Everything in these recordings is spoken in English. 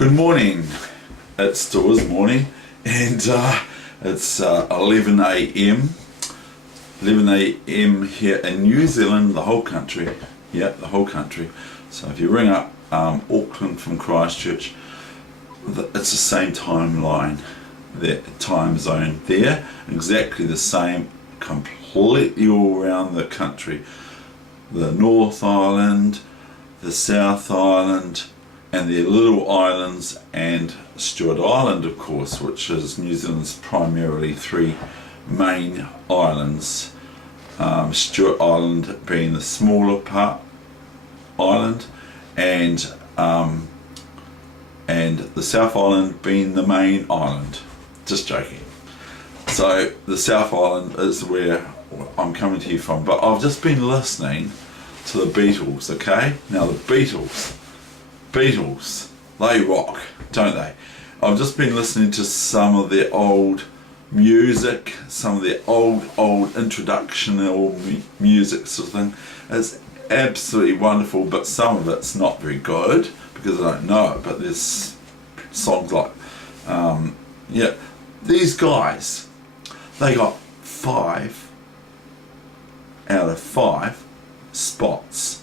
Good morning. It still is morning, and it's 11 a.m. 11 a.m. here in New Zealand, the whole country. Yeah, the whole country. So if you ring up Auckland from Christchurch, it's the same timeline, the time zone there, exactly the same, completely all around the country. The North Island, the South Island, and their little islands, and Stewart Island, of course, which is New Zealand's primarily three main islands. Stewart Island being the smaller part island, and the South Island being the main island. Just joking. So the South Island is where I'm coming to you from, but I've just been listening to the Beatles, okay? Now the Beatles, they rock, don't they? I've just been listening to some of their old music, some of their old introductional music sort of thing. It's absolutely wonderful, but some of it's not very good because I don't know it, but there's songs like, these guys, they got 5 out of 5 spots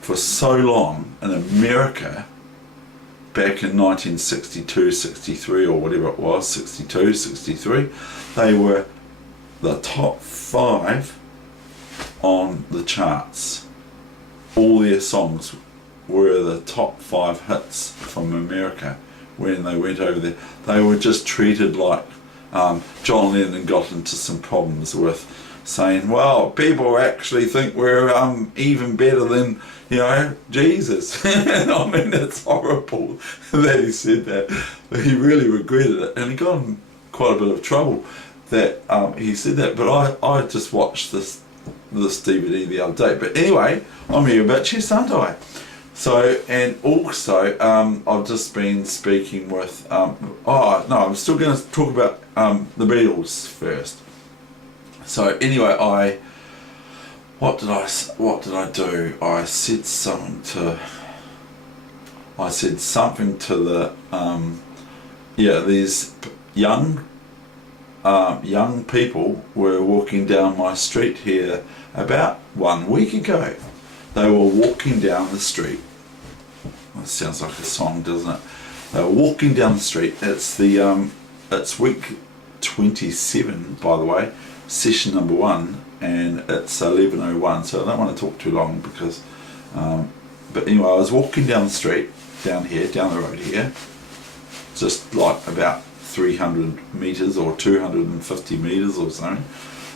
for so long in America back in 1962, 63 or whatever it was, 62, 63. They were the top 5 on the charts. All their songs were the top 5 hits from America when they went over there. They were just treated like John Lennon got into some problems with saying, well, people actually think we're even better than, Jesus. And I mean, it's horrible that he said that. But he really regretted it, and he got in quite a bit of trouble that he said that. But I just watched this DVD the other day. But anyway, I'm here about chess, aren't I? So, and also, I've just been speaking with, I'm still going to talk about the Beatles first. So anyway, what did I do? I said something to the, these young people were walking down my street here about 1 week ago. They were walking down the street. That sounds like a song, doesn't it? They were walking down the street. It's it's week 27, by the way, session number 1, and it's 11:01. So I don't want to talk too long because, but anyway, I was walking down the street, down the road here, just like about 300 meters or 250 meters or something.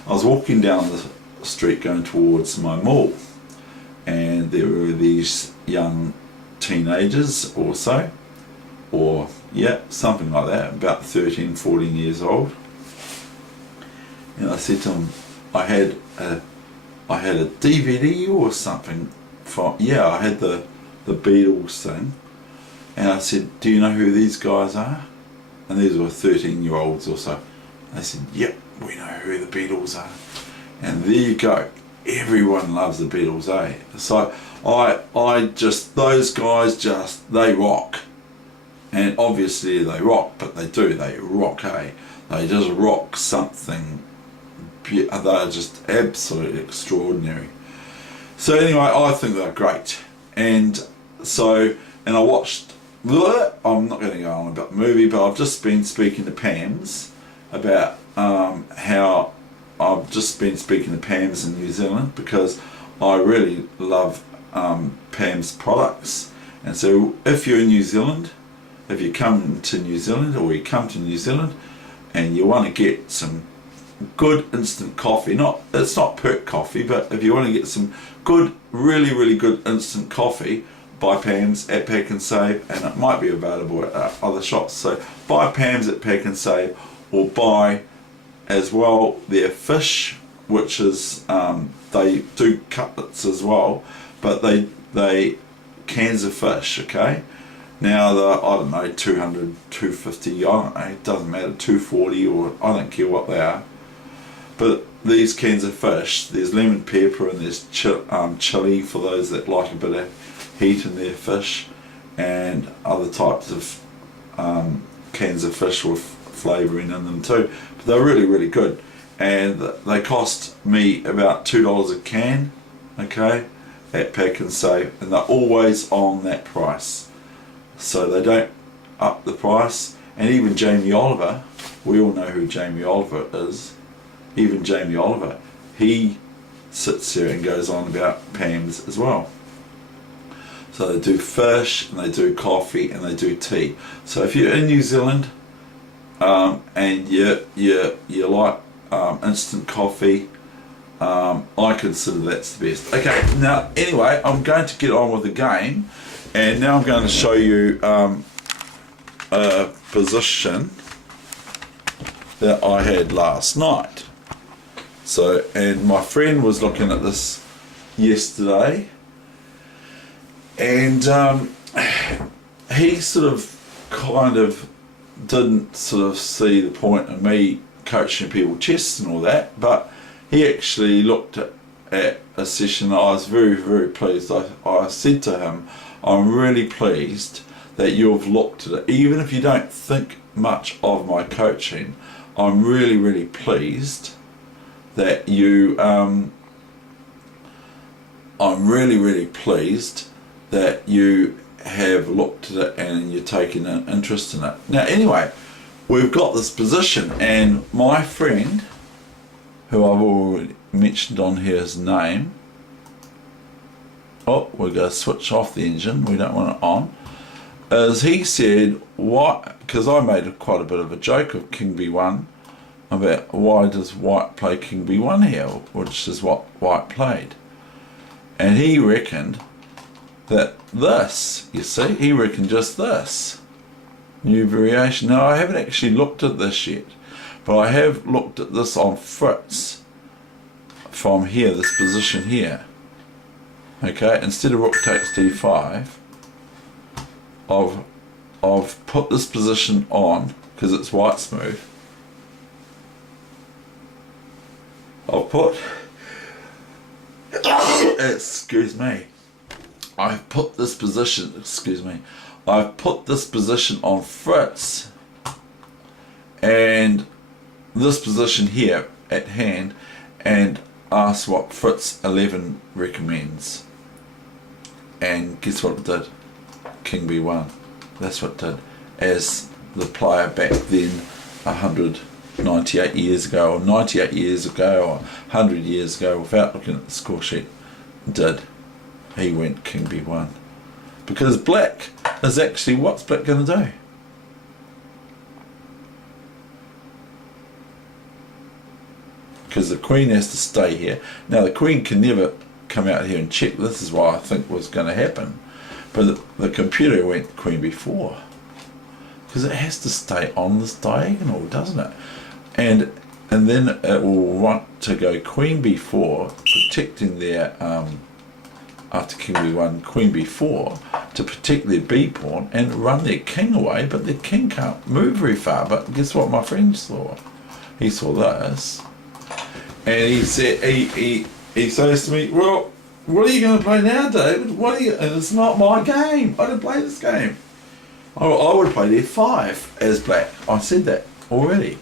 I was walking down the street going towards my mall, and there were these young teenagers or so, or something like that, about 13, 14 years old. And I said to them, I had a DVD or something from, I had the Beatles thing, and I said, do you know who these guys are? And these were 13-year-olds or so. They said, yep, we know who the Beatles are. And there you go. Everyone loves the Beatles, eh? So those guys they rock. And obviously they rock, but they rock, eh? They just rock something. They're just absolutely extraordinary. So anyway, I think they're great. And I watched, I'm not going to go on about the movie, but I've just been speaking to Pams about how I've just been speaking to Pams in New Zealand because I really love Pam's products. And so if you're in New Zealand, if you come to New Zealand and you want to get some good instant coffee, it's not perk coffee, but if you want to get some good, really, really good instant coffee, buy Pam's at Pack and Save, and it might be available at other shops. So buy Pam's at Pack and Save, or buy as well their fish, which is they do cutlets as well, but they cans of fish, okay? Now I don't know, 200, 250, I don't know, it doesn't matter, 240, or I don't care what they are. But these cans of fish, there's lemon pepper and there's chili for those that like a bit of heat in their fish, and other types of cans of fish with flavouring in them too. But they're really, really good. And they cost me about $2 a can, okay, at Pack and Save, and they're always on that price. So they don't up the price. And even Jamie Oliver, we all know who Jamie Oliver is, even Jamie Oliver, he sits there and goes on about Pams as well. So they do fish, and they do coffee, and they do tea. So if you're in New Zealand and you like instant coffee, I consider that's the best. Okay, now anyway, I'm going to get on with the game, and now I'm going to show you a position that I had last night. So, and my friend was looking at this yesterday, and he sort of kind of didn't sort of see the point of me coaching people chess and all that, but he actually looked at a session. I was very, very pleased. I said to him, I'm really pleased that you've looked at it, even if you don't think much of my coaching. I'm really, really pleased that you I'm really, really pleased that you have looked at it and you're taking an interest in it. Now anyway, we've got this position, and my friend, who I've already mentioned on here his name, oh, we're going to switch off the engine, we don't want it on, as he said, what, because I made quite a bit of a joke of King B1 about why does white play King B1 here, which is what white played. And he reckoned that this, you see, he reckoned just this new variation. Now I haven't actually looked at this yet, but I have looked at this on Fritz from here, this position here. Okay, instead of rook takes d5, I've put this position on because it's white's move. I've put excuse me. I've put this position, excuse me, I've put this position on Fritz, and this position here at hand, and asked what Fritz 11 recommends. And guess what it did? King B1. That's what it did. As the player back then, 198 years ago, or 98 years ago, or 100 years ago, without looking at the score sheet, did. He went King B1. Because black is actually, what's black going to do? Because the queen has to stay here. Now the queen can never come out here and check. This is what I think was going to happen. But the computer went Queen B4. Because it has to stay on this diagonal, doesn't it? And then it will want to go Queen B4, protecting their, after King B1, Queen B4, to protect their B pawn and run their king away, but their king can't move very far. But guess what my friend saw? He saw this. And he said, he says to me, well, what are you going to play now, David? What are you? And it's not my game. I don't play this game. I would have played F5 as black. I said that already.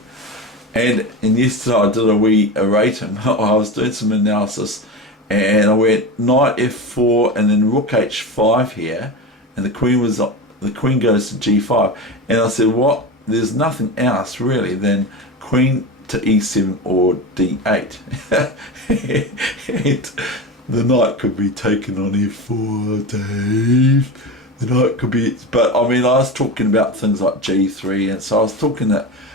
And yesterday I did a wee erratum. I was doing some analysis, and I went knight F4 and then rook H5 here, and the queen goes to G5. And I said, what? There's nothing else really than queen to E7 or D8. And the knight could be taken on F4, Dave. The knight could be, but I mean, I was talking about things like G3, and so I was talking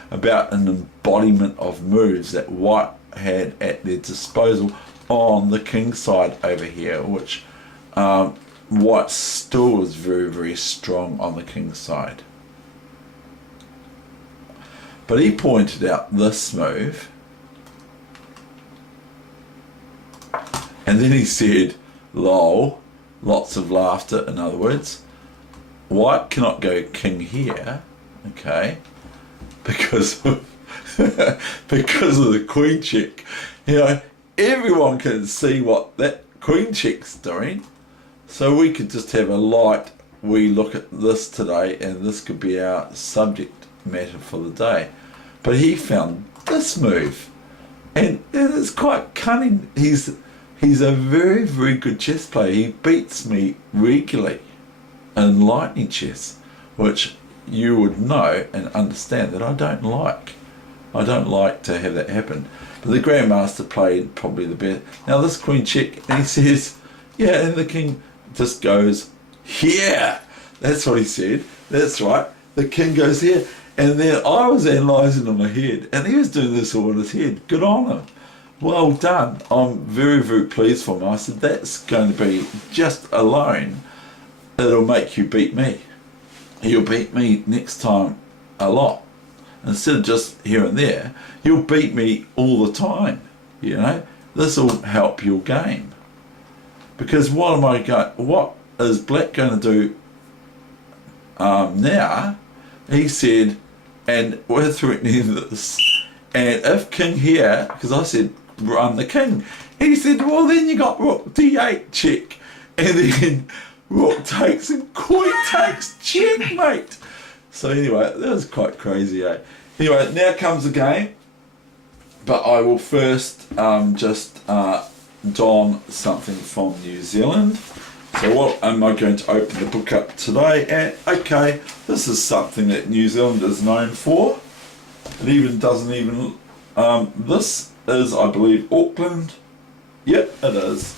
about an embodiment of moves that white had at their disposal on the king side over here, which white still was very, very strong on the king side. But he pointed out this move, and then he said, lol, lots of laughter, in other words. White cannot go king here, okay, because of, because of the queen check. You know, everyone can see what that queen check's doing, so we could just have a light we look at this today, and this could be our subject matter for the day. But he found this move, and it's quite cunning. He's a very, very good chess player. He beats me regularly in lightning chess, which you would know and understand that I don't like. I don't like to have that happen. But the Grandmaster played probably the best. Now this Queen check, and he says, yeah, and the King just goes, here. That's what he said. That's right. The King goes here. And then I was analysing in my head, and he was doing this all in his head. Good on him. Well done. I'm very, very pleased for him. I said, that's going to be just alone. It'll make you beat me. You'll beat me next time a lot. Instead of just here and there, you'll beat me all the time. You know, this will help your game. Because what is Black going to do now? He said, and we're threatening this, and if King here, because I said run the King, he said, well then you got Rook D8 check, and then Rook takes and Queen takes checkmate. So anyway, that was quite crazy, eh? Anyway, now comes the game, but I will first just don something from New Zealand. So what am I going to open the book up today? And okay, this is something that New Zealand is known for. It even doesn't even, this is, I believe, Auckland. Yep, it is.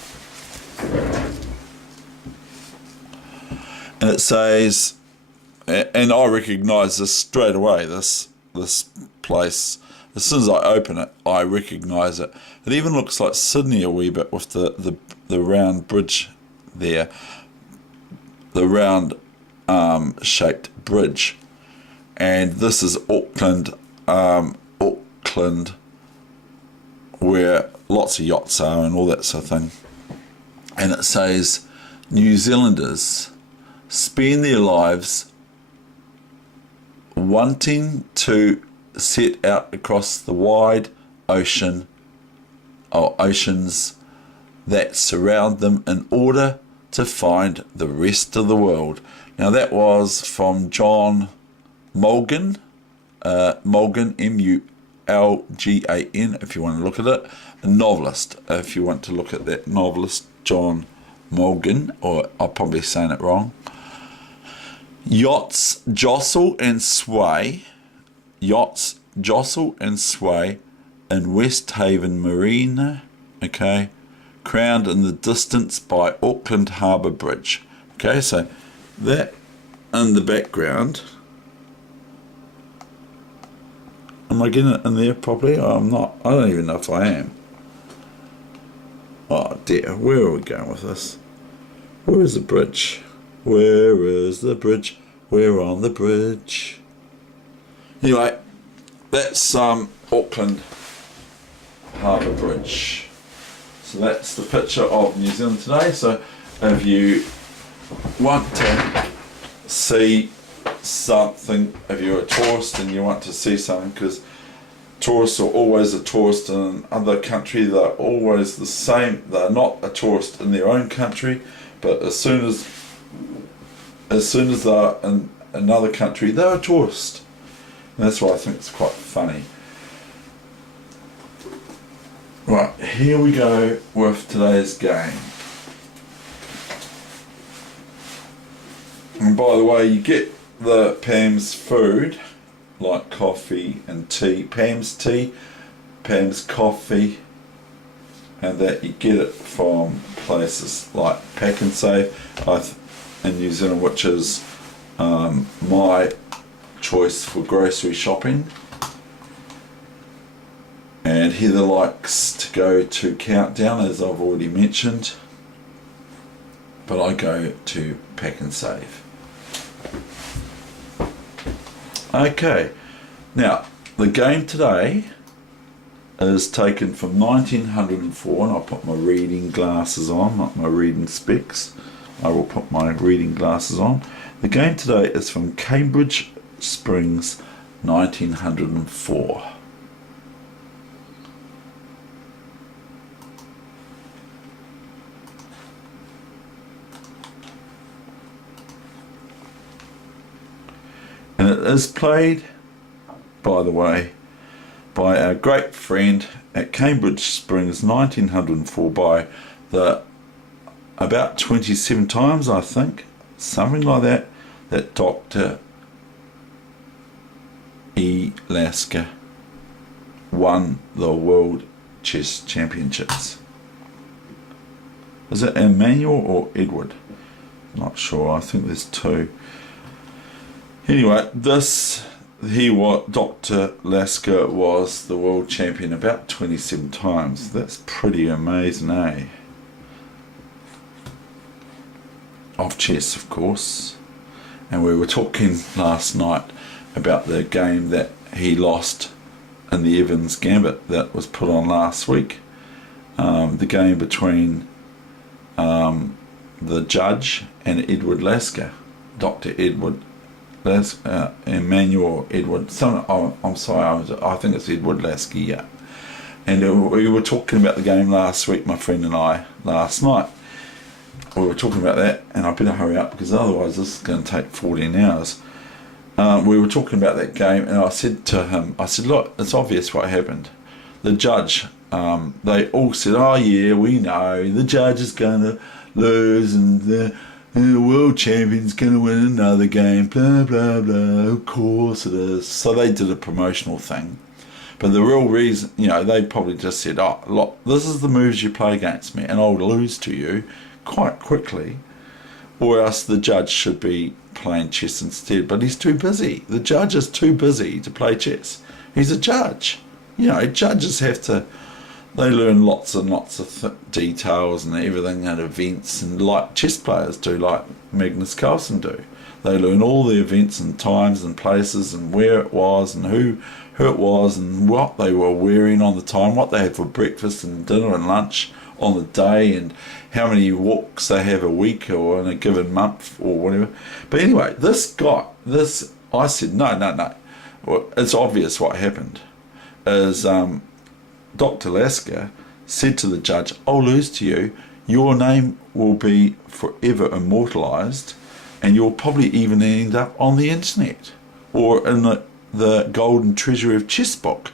And it says, and I recognise this straight away, this place. As soon as I open it, I recognise it. It even looks like Sydney a wee bit with the round bridge there, the round shaped bridge. And this is Auckland, where lots of yachts are and all that sort of thing. And it says, New Zealanders spend their lives wanting to set out across the wide oceans that surround them in order to find the rest of the world. Now that was from John Mulgan, Mulgan, M-U-L-G-A-N, if you want to look at it, a novelist, if you want to look at that novelist, John Mulgan, or I'm probably saying it wrong. Yachts jostle and sway in West Haven Marina, okay, crowned in the distance by Auckland Harbour Bridge. Okay, so that in the background. Am I getting it in there properly? Oh, I'm not. I don't even know if I am. Oh dear, where are we going with this? Where is the bridge? Where is the bridge? We're on the bridge. Anyway, that's Auckland Harbour Bridge. So that's the picture of New Zealand today. So if you want to see something, if you're a tourist and you want to see something, because tourists are always a tourist in another country, they're always the same. They're not a tourist in their own country, but as soon as they're in another country, they're a tourist. And that's why I think it's quite funny. Right, here we go with today's game. And by the way, you get the Pam's food, like coffee and tea, Pam's tea, Pam's coffee, and that you get it from places like Pack and Save in New Zealand, which is my choice for grocery shopping. And Heather likes to go to Countdown, as I've already mentioned, but I go to Pack and Save. Okay, now the game today is taken from 1904, and I'll put my reading glasses on, not my reading specs. I will put my reading glasses on. The game today is from Cambridge Springs, 1904. it is played, by the way, by our great friend at Cambridge Springs, 1904, by the about 27 times, I think, something like that, that Dr. E Lasker won the World Chess Championships. Is it Emmanuel or Edward? Not sure, I think there's two. Anyway, Dr. Lasker was the world champion about 27 times. That's pretty amazing, eh? Of chess, of course. And we were talking last night about the game that he lost in the Evans Gambit that was put on last week. The game between the judge and Edward Lasker, Dr. Edward Lasker, Emmanuel Edward. I'm sorry, I think it's Edward Lasker, yeah. And we were talking about the game last week, my friend and I, last night. We were talking about that, and I better hurry up because otherwise this is going to take 14 hours. We were talking about that game, and I said to him, I said, look, it's obvious what happened. The judge, they all said, oh yeah, we know, the judge is going to lose, and the world champion's going to win another game, blah, blah, blah, of course it is. So they did a promotional thing. But the real reason, they probably just said, oh, look, this is the moves you play against me, and I'll lose to you quite quickly, or else the judge should be playing chess instead. But he's too busy. The judge is too busy to play chess. He's a judge. Judges have to, they learn lots and lots of details and everything at events, and like chess players do, like Magnus Carlsen do. They learn all the events and times and places and where it was and who it was and what they were wearing on the time, what they had for breakfast and dinner and lunch on the day, and how many walks they have a week or in a given month or whatever. But anyway, I said, no. Well, it's obvious what happened. Is Dr. Lasker said to the judge, I'll lose to you, your name will be forever immortalised, and you'll probably even end up on the internet or in the Golden Treasury of Chess book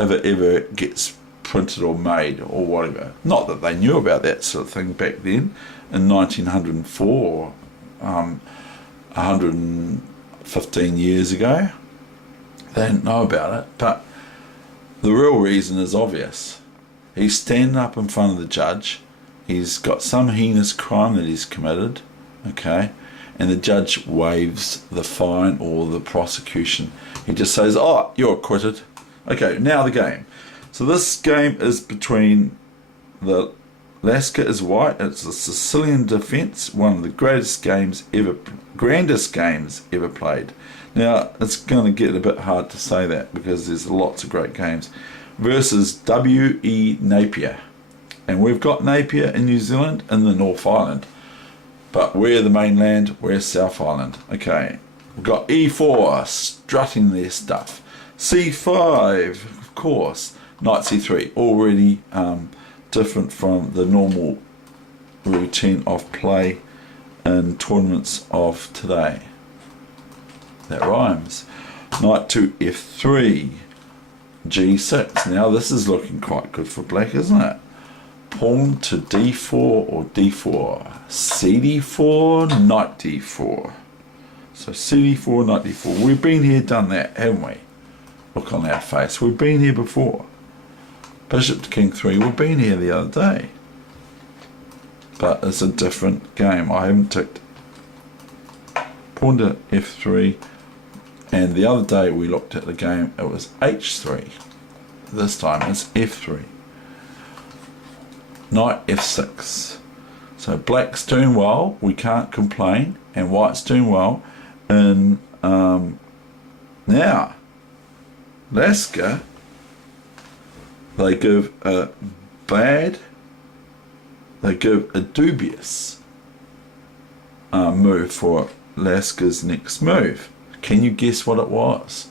if it ever gets printed or made or whatever. Not that they knew about that sort of thing back then in 1904, 115 years ago. They didn't know about it, but the real reason is obvious. He's standing up in front of the judge, he's got some heinous crime that he's committed, okay, and the judge waives the fine or the prosecution. He just says, oh, you're acquitted. Okay, now the game. So this game is between the Lasker is white. It's a Sicilian defence, one of the grandest games ever played. Now it's going to get a bit hard to say that because there's lots of great games. Versus W.E. Napier, and we've got Napier in New Zealand in the North Island, but we're the mainland, we're South Island. Okay, we've got E4 strutting their stuff. C5, of course. Knight c3, already different from the normal routine of play in tournaments of today. That rhymes. Knight to f3, g6. Now this is looking quite good for black, isn't it? Pawn to d4 or d4, cd4, knight d4. So cd4, knight d4. We've been here, done that, haven't we? Look on our face. We've been here before. Bishop to king 3, we've been here the other day. But it's a different game. I haven't ticked pawn to f3, and the other day we looked at the game, it was h3. This time it's f3. Knight f6. So black's doing well, we can't complain, and white's doing well. And now Lasker, they give a dubious move for Lasker's next move. Can you guess what it was?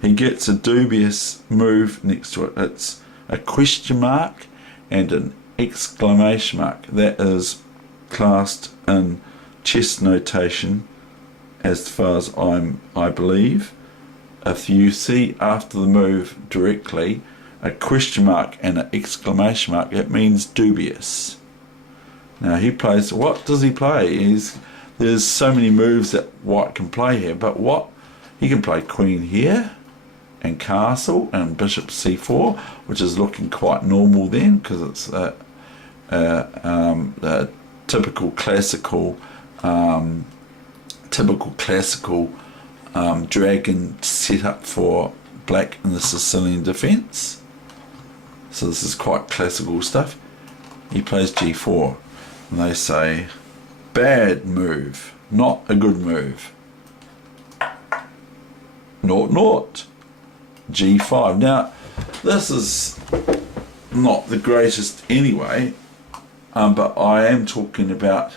He gets a dubious move next to it. It's a question mark and an exclamation mark. That is classed in chess notation as far as I believe. If you see after the move directly a question mark and an exclamation mark, it means dubious. Now he plays, what does he play? There's so many moves that white can play here, but he can play queen here and castle and bishop c4, which is looking quite normal then, because it's a typical classical dragon setup for black in the Sicilian defence. So this is quite classical stuff. He plays g4, and they say bad move, not a good move. Naught. G5. Now this is not the greatest anyway, but I am talking about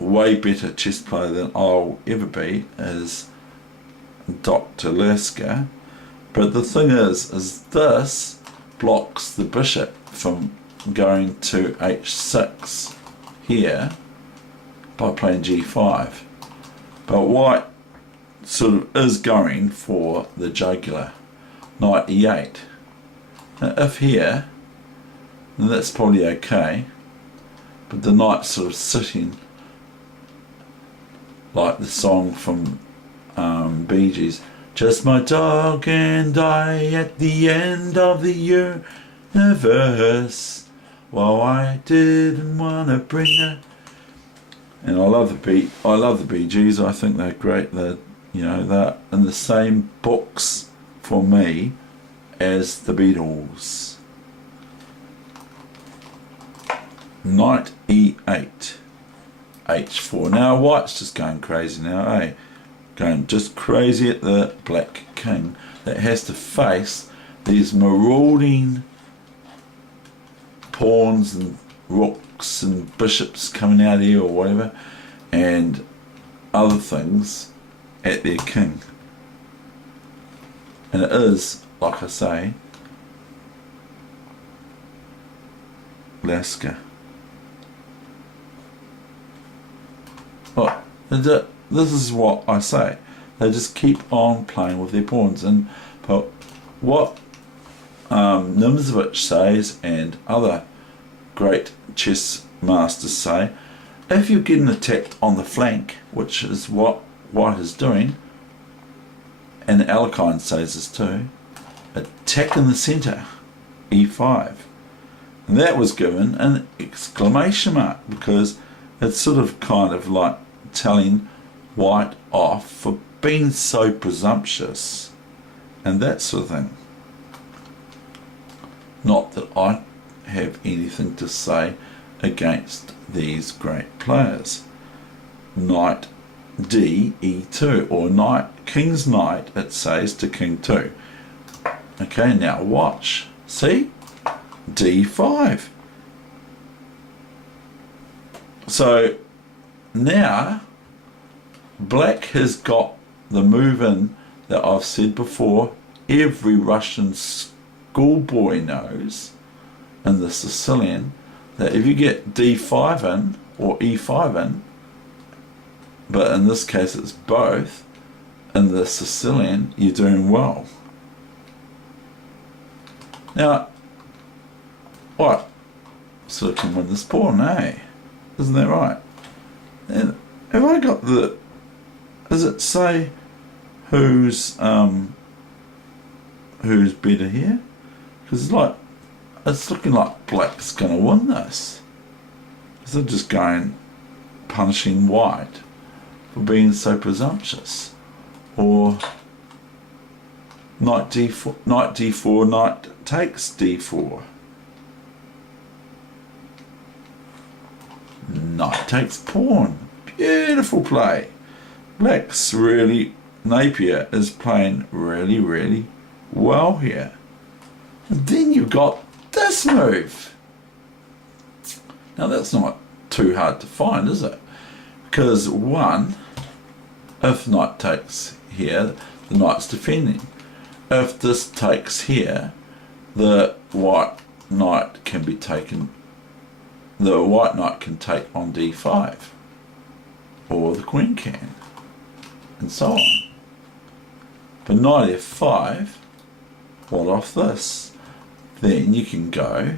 way better chess player than I'll ever be as Dr. Lasker. But the thing is this blocks the bishop from going to h6 here by playing g5, but white sort of is going for the jugular, knight e8. Now if here, then that's probably okay, but the knight's sort of sitting like the song from Bee Gees, just my dog and I at the end of the universe, well I didn't want to bring her. And I love the Bee Gees. I think they're great. They're in the same books for me as the Beatles. Knight e8, h4. Now white's just going crazy now, eh? Going just crazy at the black king that has to face these marauding pawns and rooks and bishops coming out here or whatever, and other things at their king. And it is, like I say, Lasker. Oh, this is what I say. They just keep on playing with their pawns. And but what Nimzovich says and other great chess masters say, if you're getting attacked on the flank, which is what white is doing, and Alekhine says this too, attack in the centre, e5. And that was given an exclamation mark because it's sort of kind of like telling white off for being so presumptuous and that sort of thing. Not that I have anything to say against these great players. Knight d e2, or knight, king's knight, it says, to king 2. Okay, now watch. See? d5. So now black has got the move in that I've said before every Russian schoolboy knows in the Sicilian, that if you get d5 in or e5 in, but in this case it's both, in the Sicilian you're doing well. Now what? So can win this pawn, eh? Isn't that right? And have I got the, does it say who's better here? Because it's looking like black's going to win this. Is it just going punishing white for being so presumptuous? Or knight d4, knight takes d4. Knight takes pawn. Beautiful play. Black's really, Napier is playing really, really well here. And then you've got this move. Now that's not too hard to find, is it? Because one, if knight takes here, the knight's defending. If this takes here, the white knight can be taken, the white knight can take on d5, or the queen can. and so on. But knight f5, what off this? Then you can go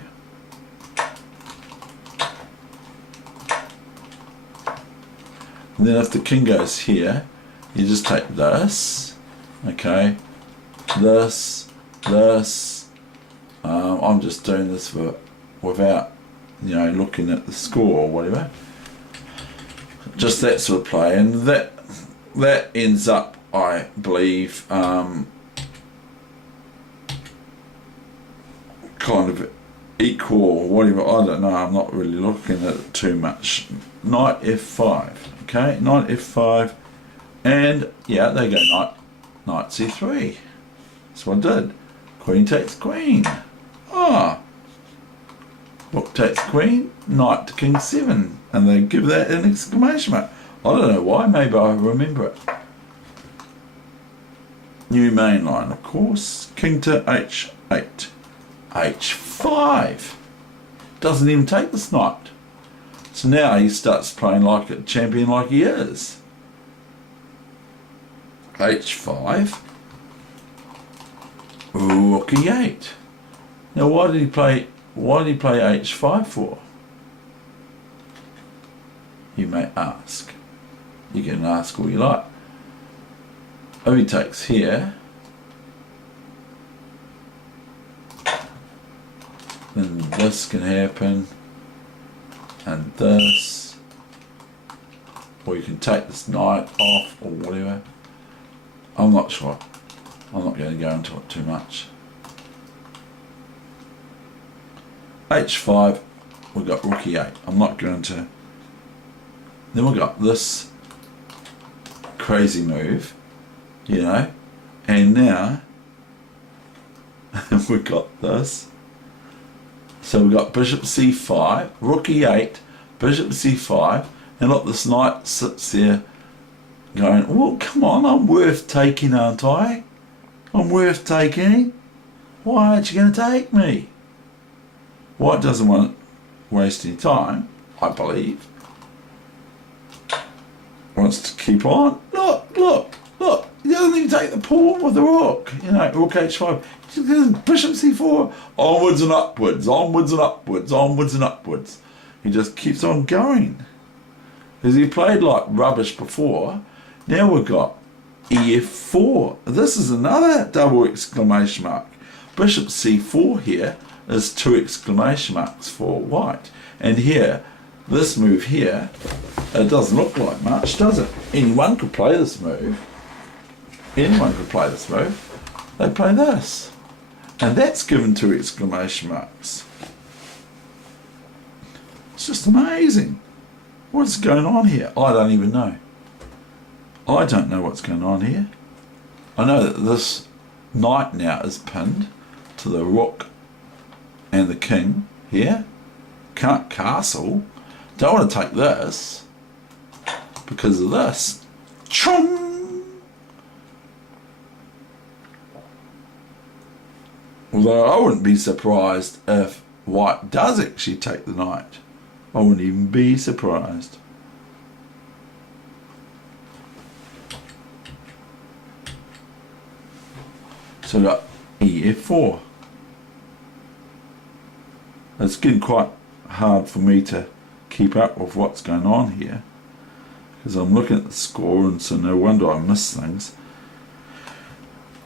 and then if the king goes here, you just take this, okay, this. I'm just doing this without, you know, looking at the score or whatever. Just that sort of play, and that ends up, I believe, kind of equal or whatever. I don't know. I'm not really looking at it too much. Knight f5. Okay, knight f5, and yeah, they go knight c3. That's what I did. Queen takes queen. Ah, rook takes queen. Knight to king 7, and they give that an exclamation mark. I don't know why. Maybe I remember it. New main line, of course. King to h8, h5. Doesn't even take this knight. So now he starts playing like a champion, like he is. h5, rook e8. Now why did he play h5 for? You may ask. You can ask all you like. Oh, he takes here. Then this can happen. And this, or you can take this knight off or whatever. I'm not sure. I'm not going to go into it too much. h5, we've got rook e8. I'm not going to. Then we've got this crazy move, you know, and now we've got this. So we've got bishop c5, rook e8, bishop c5, and look, this knight sits there going, well, come on, I'm worth taking, aren't I? I'm worth taking. Why aren't you going to take me? White doesn't want to waste any time, I believe. Wants to keep on. Look. He doesn't even take the pawn with the rook. You know, rook h5. Bishop c4. Onwards and upwards, onwards and upwards, onwards and upwards. He just keeps on going. Because he played like rubbish before. Now we've got ef4. This is another double exclamation mark. Bishop c4 here is 2 exclamation marks for white. And here, this move here, it doesn't look like much, does it? Anyone could play this move. Anyone could play this move. They play this. And that's given 2 exclamation marks. It's just amazing. What's going on here? I don't even know. I don't know what's going on here. I know that this knight now is pinned to the rook and the king here. Can't castle. Don't want to take this because of this. Chung! Although I wouldn't be surprised if white does actually take the knight. I wouldn't even be surprised. So we've got ef4. It's getting quite hard for me to keep up with what's going on here, because I'm looking at the score, and so no wonder I miss things.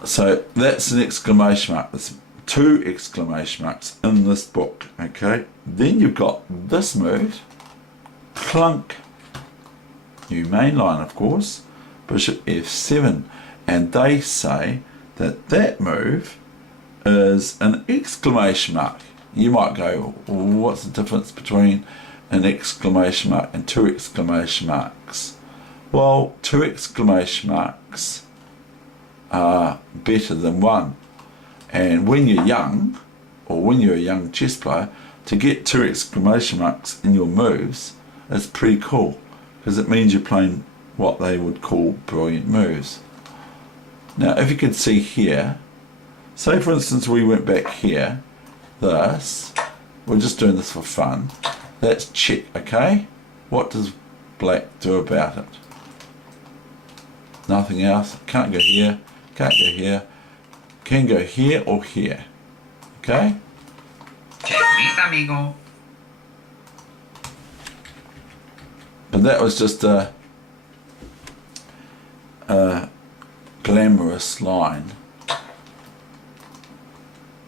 So that's an exclamation mark. There's 2 exclamation marks in this book, okay? Then you've got this move, clunk, new main line, of course, bishop f7, and they say that that move is an exclamation mark. You might go, well, what's the difference between an exclamation mark and 2 exclamation marks? Well, 2 exclamation marks are better than 1. And when you're young, or when you're a young chess player, to get 2 exclamation marks in your moves is pretty cool, because it means you're playing what they would call brilliant moves. Now, if you can see here, say for instance we went back here, this, we're just doing this for fun, that's check, okay? What does black do about it? nothing else. Can't go here, can't go here. Can go here or here. Okay? Checkmate, amigo. But that was just a glamorous line.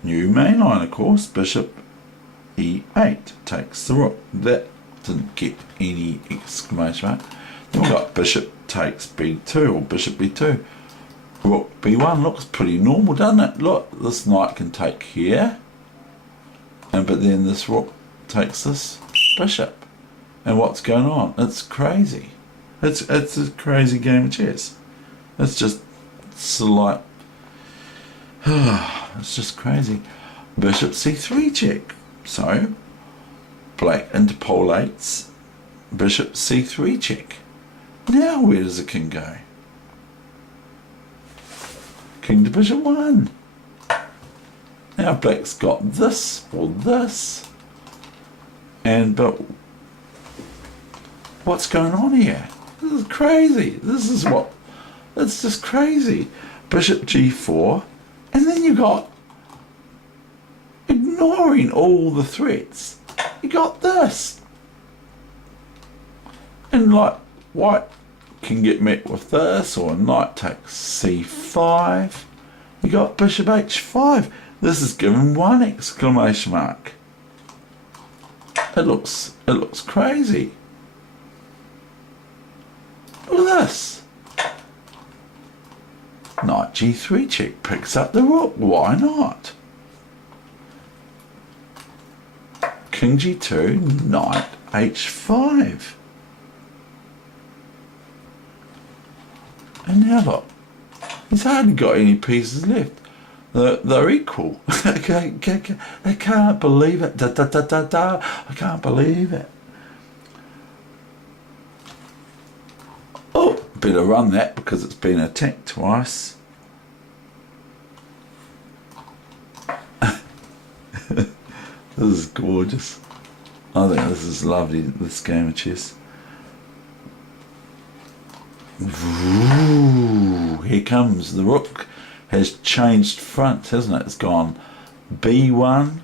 New main line, of course. Bishop E8 takes the rook. That didn't get any exclamation mark. Then we've got bishop takes B2 or bishop B2. Rook B1 looks pretty normal, doesn't it? Look, this knight can take here, but then this rook takes this bishop. And what's going on? It's crazy. It's a crazy game of chess. It's just like it's just crazy. Bishop C3 check. So black interpolates bishop C3 check. Now where does the king go? King to bishop 1. Now black's got this or this. But what's going on here? This is crazy. It's just crazy. Bishop G4, and then you got, ignoring all the threats, you got this. And like, white can get met with this, or knight takes C5. You got bishop H5. This is given 1 exclamation mark. It looks crazy. Look at this. Knight G3 check, picks up the rook. Why not? King G2, knight H5. And now look, he's hardly got any pieces left. They're equal. I can't believe it. I can't believe it. Oh, better run that because it's been attacked twice. This is gorgeous. I think this is lovely, this game of chess. Ooh, here comes the rook. Has changed front, hasn't it? It's gone B1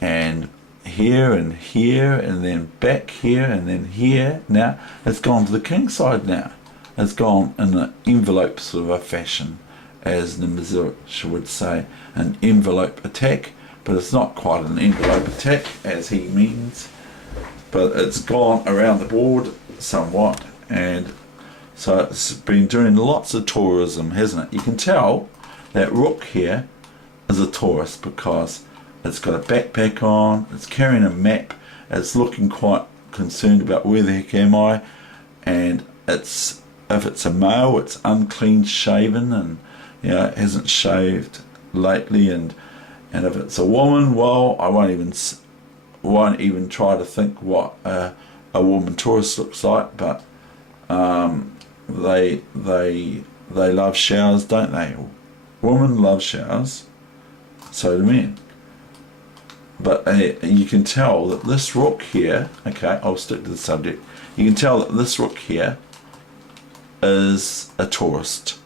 and here and then back here and then here. Now it's gone to the king side now. It's gone in an envelope sort of a fashion, as the Nimzowitsch would say, an envelope attack, but it's not quite an envelope attack as he means, but it's gone around the board somewhat. And so it's been doing lots of tourism, hasn't it? You can tell that rook here is a tourist because it's got a backpack on, it's carrying a map, it's looking quite concerned about where the heck am I, and if it's a male, it's unclean shaven and it hasn't shaved lately, and if it's a woman, well, I won't even try to think what a woman tourist looks like, but they love showers, don't they? Women love showers, so do men. But you can tell that this rook here, okay, I'll stick to the subject. You can tell that this rook here is a tourist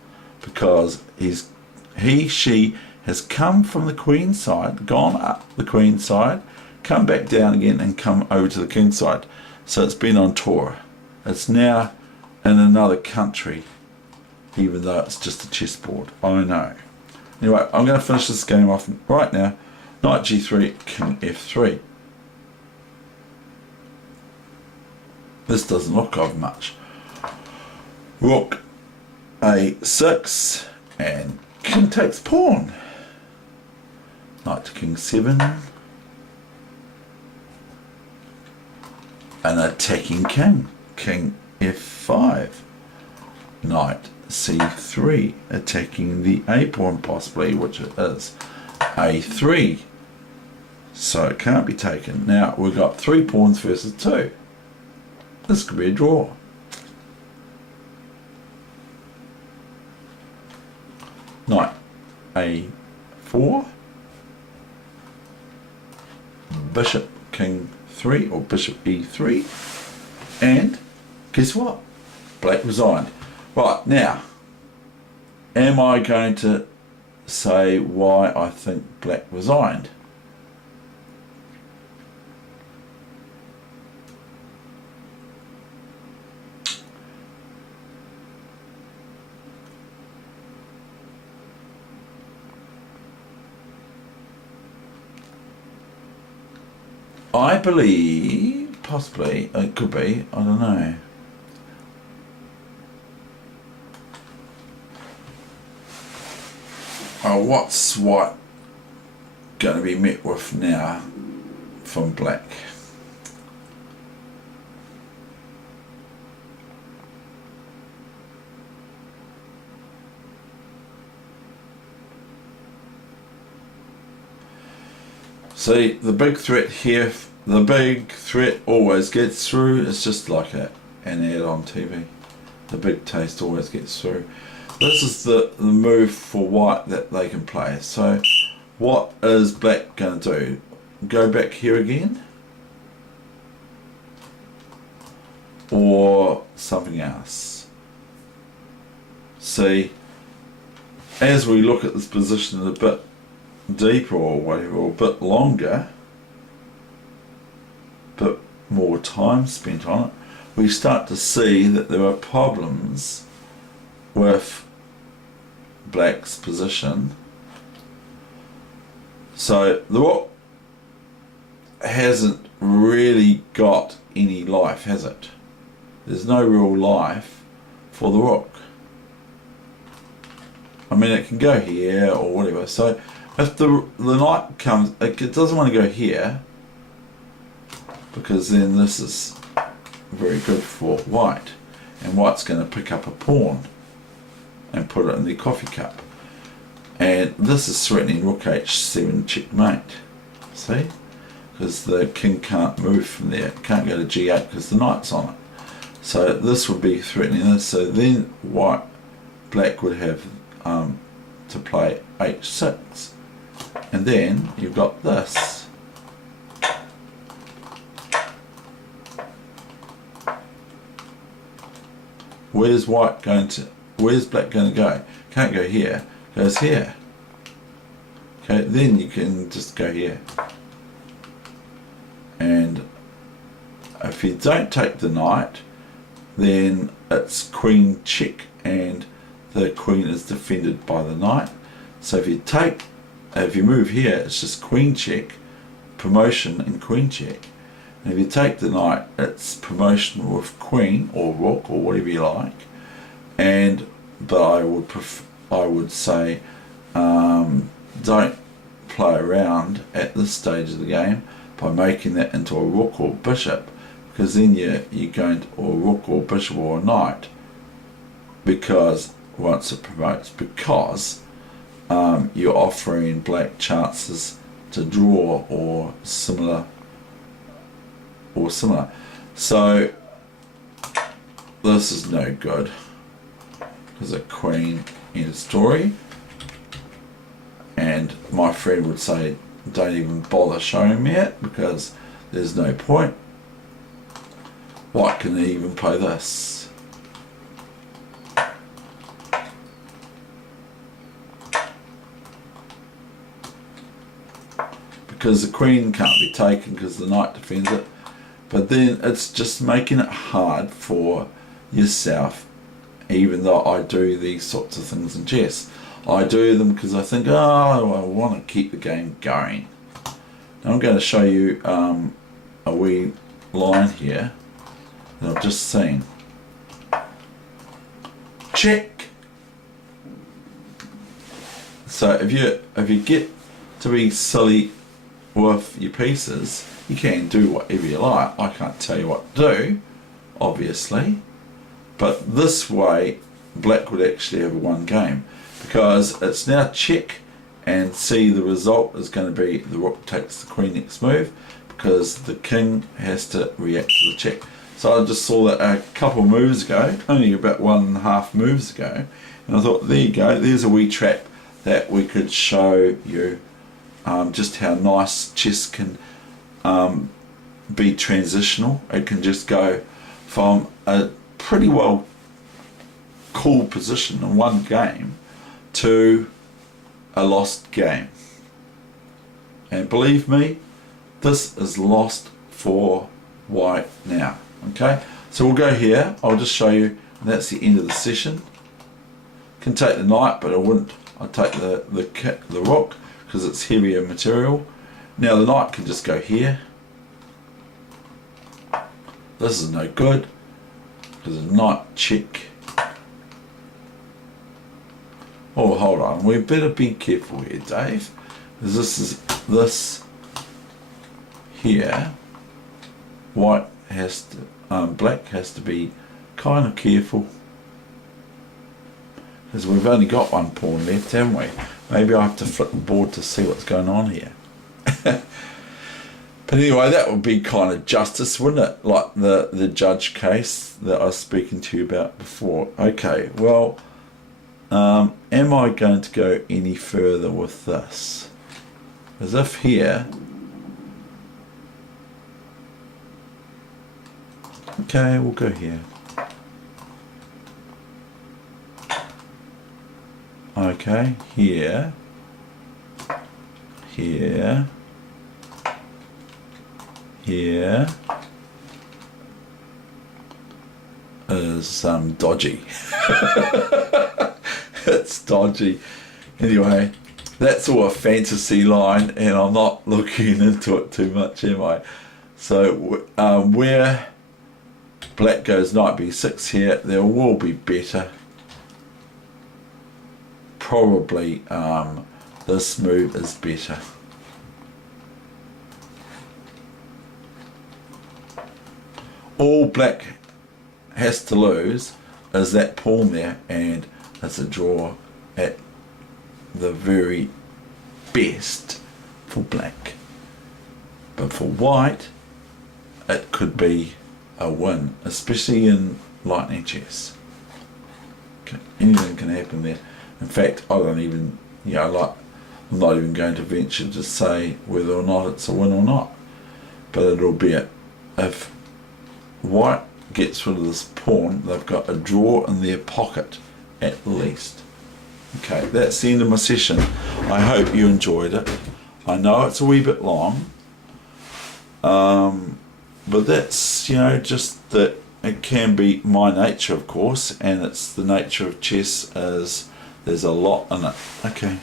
because she has come from the queen side, gone up the queen side, come back down again and come over to the king side. So it's been on tour. It's now in another country, even though it's just a chessboard. I know. Anyway, I'm going to finish this game off right now. Knight G3, King F3. This doesn't look like much. Rook A6 and King takes pawn. Knight to King 7. An attacking king. King F5. Knight C3, attacking the A pawn possibly, which it is. A3. So it can't be taken. Now we've got 3 pawns versus 2. This could be a draw. Knight A4. Bishop King 3 or Bishop E3. And guess what? Black resigned. Right, now, am I going to say why I think black resigned? I believe, possibly, it could be, I don't know. What's white going to be met with now from black? See, the big threat here, the big threat always gets through. It's just like an ad on TV. The big taste always gets through. This is the move for white that they can play. So what is black going to do? Go back here again? Or something else? See, as we look at this position a bit deeper or whatever, or a bit longer, bit more time spent on it, we start to see that there are problems with black's position. So the rook hasn't really got any life, has it? There's no real life for the rook. I mean, it can go here or whatever. So if the knight comes, it doesn't want to go here, because then this is very good for white, and white's going to pick up a pawn and put it in the coffee cup, and this is threatening rook h7 checkmate. See, because the king can't move from there, can't go to g8 because the knight's on it. So this would be threatening this. So then black would have to play h6, and then you've got this. Where's black going to go? Can't go here, goes here. Okay, then you can just go here. And if you don't take the knight, then it's queen check, and the queen is defended by the knight. So if you move here, it's just queen check, promotion and queen check. And if you take the knight, it's promotion with queen or rook or whatever you like. But I would say don't play around at this stage of the game by making that into a rook or bishop, because then you're going to, or rook or bishop or a knight, because once it promotes, because you're offering black chances to draw or similar. So this is no good. There's a queen in a story, and my friend would say don't even bother showing me it because there's no point. White can even play this. Because the queen can't be taken because the knight defends it. But then it's just making it hard for yourself, even though I do these sorts of things in chess. I do them because I think, oh, I want to keep the game going. Now I'm going to show you a wee line here that I've just seen. Check! So if you get to be silly with your pieces, you can do whatever you like. I can't tell you what to do, obviously, but this way black would actually have won game, because it's now check, and see the result is going to be the rook takes the queen next move, because the king has to react to the check. So I just saw that a couple moves ago, only about 1.5 moves ago, and I thought, there you go, there's a wee trap that we could show you just how nice chess can be transitional. It can just go from a pretty well cool position in one game to a lost game. And believe me, this is lost for white now. Okay, so we'll go here. I'll just show you, and that's the end of the session. Can take the knight, but I wouldn't. I'd take the rook because it's heavier material. Now the knight can just go here. This is no good because a knight check. Oh, hold on. We better be careful here, Dave. Because this here. White has to, black has to be kind of careful. Because we've only got one pawn left, haven't we? Maybe I have to flip the board to see what's going on here. But anyway, that would be kind of justice, wouldn't it? Like the judge case that I was speaking to you about before. Okay, well, am I going to go any further with this? As if here... Okay, we'll go here. Okay, here. Here. Here is dodgy. It's dodgy. Anyway, that's all a fantasy line, and I'm not looking into it too much, am I? So where black goes knight b6 here, there will be better. Probably this move is better. All black has to lose is that pawn there, and it's a draw at the very best for black. But for white, it could be a win, especially in lightning chess. Okay, anything can happen there. In fact, I don't even, I'm not even going to venture to say whether or not it's a win or not. But it'll be if white gets rid of this pawn, they've got a draw in their pocket at least. Okay, that's the end of my session. I hope you enjoyed it. I know it's a wee bit long, but that's, just that it can be my nature, of course, and it's the nature of chess, as there's a lot in it. Okay.